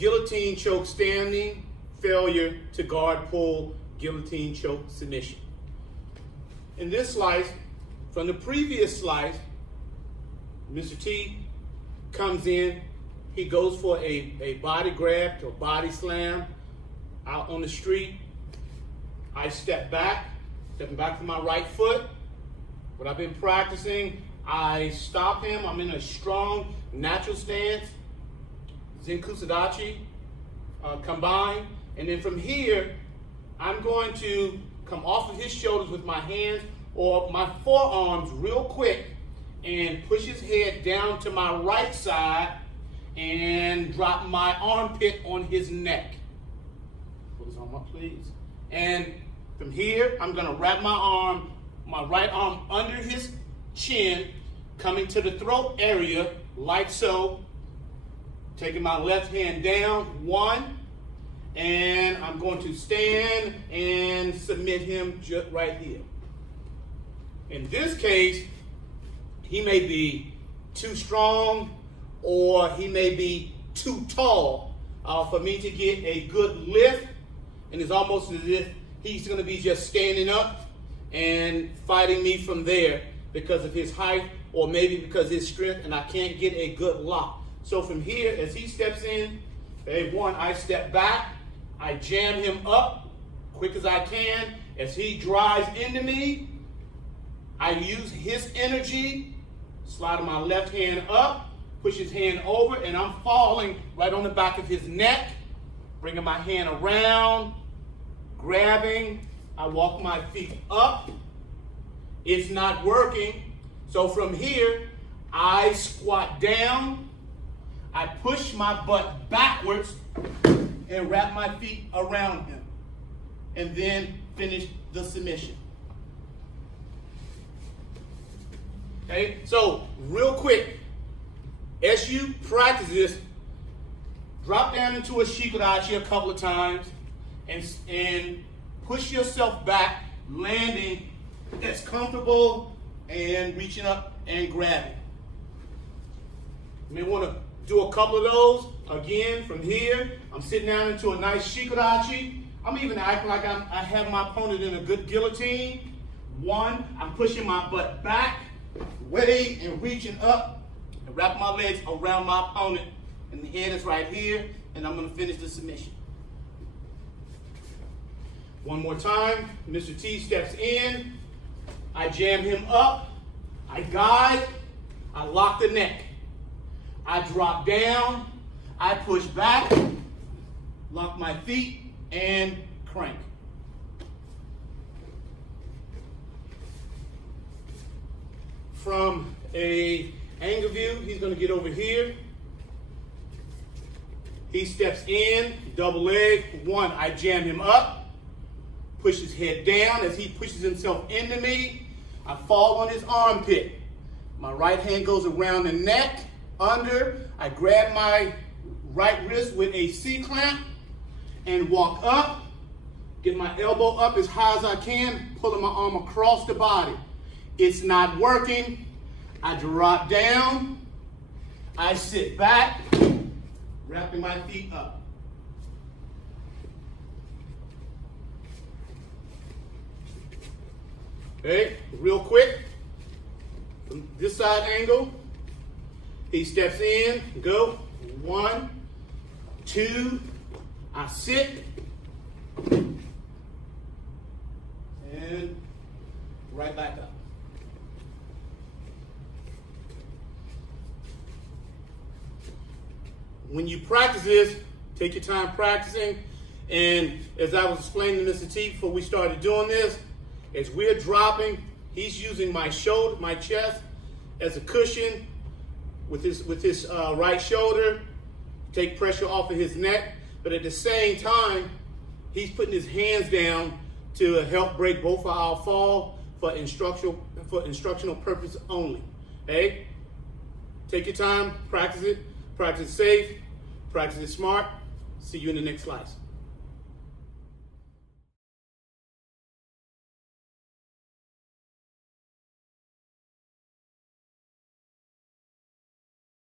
guillotine choke standing, failure to guard pull, guillotine choke submission. In this slice, from the previous slice, Mr. T comes in, he goes for a body grab to a body slam out on the street. I step back, stepping back from my right foot. What I've been practicing, I stop him. I'm in a strong, natural stance. Zen Kusadachi combined. And then from here, I'm going to come off of his shoulders with my hands or my forearms real quick and push his head down to my right side and drop my armpit on his neck. Put his arm up, please. And from here, I'm going to wrap my right arm under his chin, coming to the throat area, like so. Taking my left hand down, one, and I'm going to stand and submit him just right here. In this case, he may be too strong or he may be too tall for me to get a good lift, and it's almost as if he's going to be just standing up and fighting me from there because of his height or maybe because of his strength, and I can't get a good lock. So from here, as he steps in, I step back, I jam him up quick as I can. As he drives into me, I use his energy, sliding my left hand up, push his hand over, and I'm falling right on the back of his neck, bringing my hand around, grabbing. I walk my feet up. It's not working. So from here, I squat down, I push my butt backwards and wrap my feet around him, and then finish the submission. Okay, so real quick, as you practice this, drop down into a shikudachi a couple of times and push yourself back, landing as comfortable and reaching up and grabbing. You may want to do a couple of those. Again, from here, I'm sitting down into a nice shikudachi. I'm even acting like I have my opponent in a good guillotine. One, I'm pushing my butt back, way and reaching up, and wrap my legs around my opponent. And the head is right here, and I'm going to finish the submission. One more time, Mr. T steps in, I jam him up, I guide, I lock the neck. I drop down, I push back, lock my feet, and crank. From an angle view, he's going to get over here. He steps in, double leg. One, I jam him up, push his head down. As he pushes himself into me, I fall on his armpit. My right hand goes around the neck, under. I grab my right wrist with a C-clamp and walk up, get my elbow up as high as I can, pulling my arm across the body. It's not working. I drop down, I sit back, wrapping my feet up. Okay, real quick, from this side angle, he steps in, go, 1, 2, I sit, and right back up. When you practice this, take your time practicing, and as I was explaining to Mr. T before we started doing this, as we're dropping, he's using my shoulder, my chest as a cushion with his right shoulder, take pressure off of his neck, but at the same time, he's putting his hands down to help break both of our fall for instructional purpose only. Okay? Take your time, practice it safe, practice it smart. See you in the next slice.